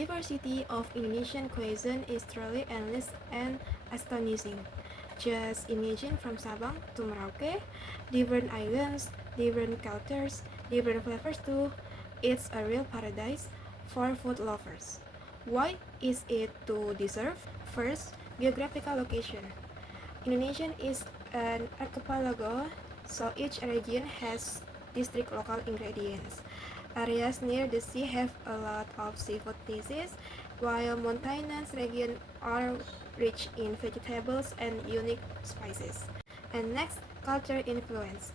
diversity of Indonesian cuisine is truly endless and astonishing. Just imagine from Sabang to Merauke, different islands, different cultures, different flavors too. It's a real paradise for food lovers. Why is it to deserve? First, geographical location. Indonesia is an archipelago, so each region has distinct local ingredients. Areas near the sea have a lot of seafood dishes, while mountainous regions are rich in vegetables and unique spices. And next, culture influence.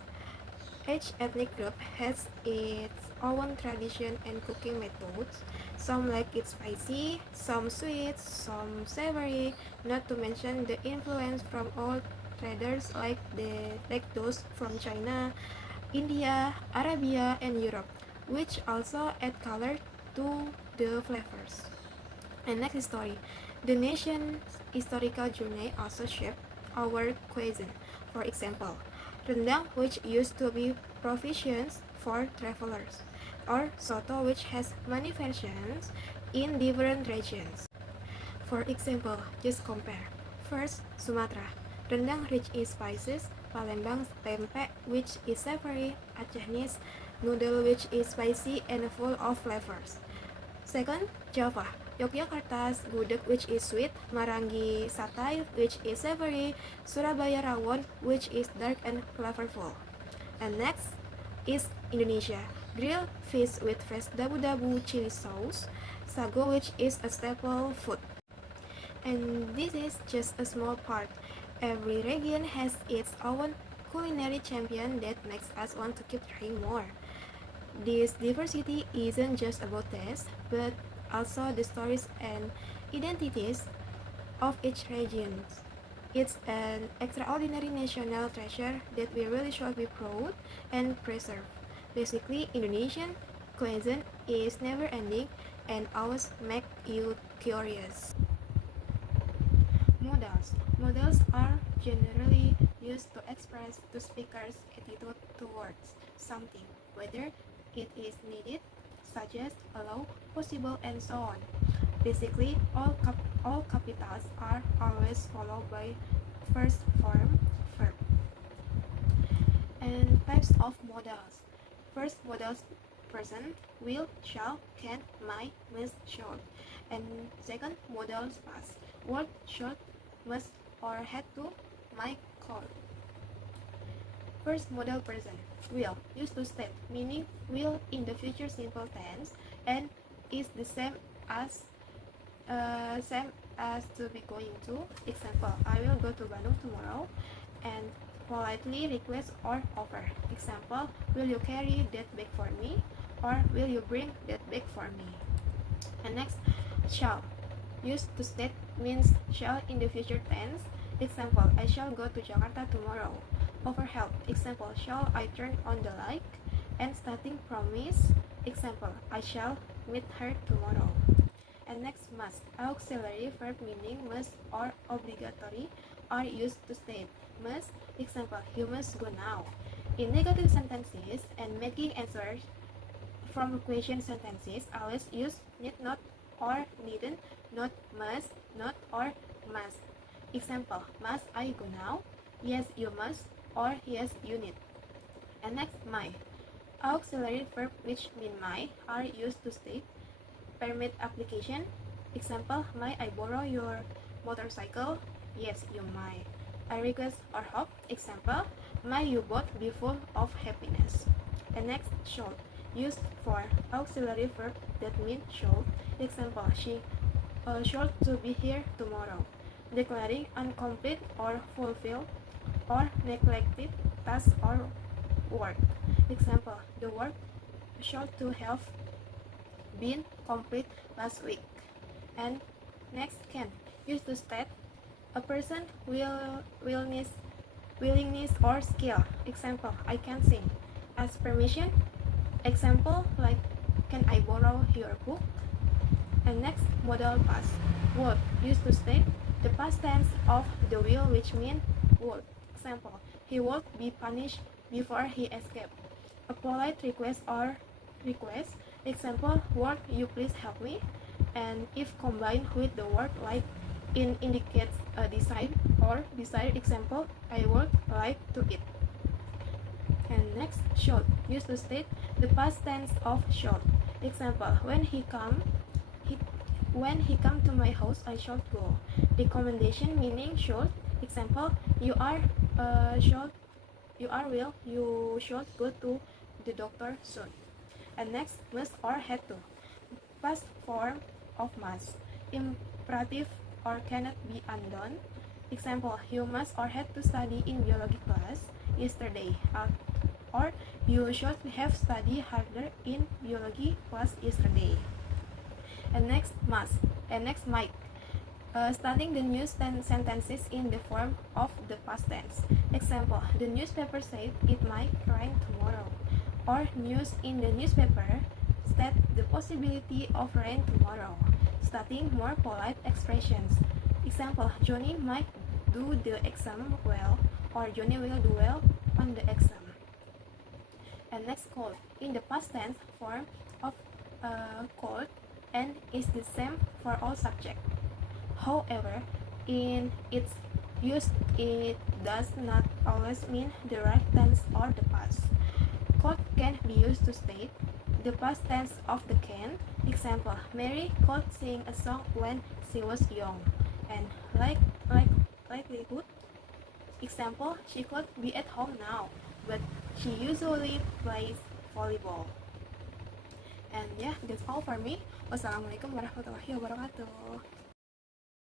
Each ethnic group has its own tradition and cooking methods. Some like it spicy, some sweet, some savory, not to mention the influence from all traders like those from China, India, Arabia, and Europe, which also add color to the flavors. And next story. The nation's historical journey also shaped our cuisine. For example, rendang, which used to be provisions for travelers, or soto, which has many versions in different regions. For example, just compare. First, Sumatra. Rendang rich in spices, Palembang's tempe, which is savory, Aceh's noodle, which is spicy and full of flavors. Second, Java. Yogyakarta's gudeg, which is sweet, Marangi satay, which is savory, Surabaya rawon, which is dark and flavorful. And next is Indonesia. Grilled fish with fresh dabu-dabu chili sauce, sago, which is a staple food. And this is just a small part. Every region has its own culinary champion that makes us want to keep trying more. This diversity isn't just about taste, but also the stories and identities of each region. It's an extraordinary national treasure that we really should be proud and preserve. Basically, Indonesian cuisine is never ending and always make you curious. Modals. Modals are generally used to express the speaker's attitude towards something, whether it is needed, suggest, allow, possible, and so on. Basically, all capitals are always followed by first form verb. And types of modals. First modals present, will, shall, can, might, must, should. And second modals past, would, should, must, or had to, might, could. First modal present, will, used to state, meaning will in the future simple tense, and is the same as to be going to. Example, I will go to Bandung tomorrow, and politely request or offer. Example, will you carry that bag for me, or will you bring that bag for me. And next, shall, used to state, means shall in the future tense. Example, I shall go to Jakarta tomorrow. Offer help. Example, shall I turn on the light? And starting promise. Example, I shall meet her tomorrow. And next, must. Auxiliary verb meaning must or obligatory are used to state must. Example, you must go now. In negative sentences and making answers from question sentences, always use need not or needn't, not must, not or must. Example, must I go now? Yes, you must, or yes, you need. And next, my. Auxiliary verb which mean my are used to state permit application. Example, may I borrow your motorcycle? Yes, you may. I request or hope. Example, may you both be full of happiness. And next, should. Used for auxiliary verb that mean should. Example, she should to be here tomorrow. Declaring incomplete or fulfilled or neglected task or work. Example, the work should to have been complete last week. And next, can. Used to state a person willingness or skill. Example, I can sing. Ask permission. Example, like, can I borrow your book? And next, modal past. Would, used to state the past tense of the will, which mean would. Example, he would be punished before he escaped. A polite request or request. Example, would you please help me? and if combined with the word like in indicates a desire or desired. Example, I would like to eat. And next, should, used to state the past tense of should. Example, when he come to my house, I should go. Recommendation meaning should. Example, you are you should go to the doctor soon. And next, must or had to. Past form of must. Imperative or cannot be undone. Example, you must or had to study in biology class yesterday. Or you should have studied harder in biology class yesterday. And next, must. And next, might. Starting the news sentences in the form of the past tense. Example, the newspaper said it might rain tomorrow. Or news in the newspaper state the possibility of rain tomorrow. Starting more polite expressions. Example, Johnny might do the exam well, or Johnny will do well on the exam. And next, could. In the past tense form of could and is the same for all subjects. However, in its use, it does not always mean the right tense or the past. Could can be used to state the past tense of the can. Example, Mary could sing a song when she was young. And likelihood. Example, she could be at home now, but she usually plays volleyball. And yeah, that's all for me. Wassalamualaikum warahmatullahi wabarakatuh.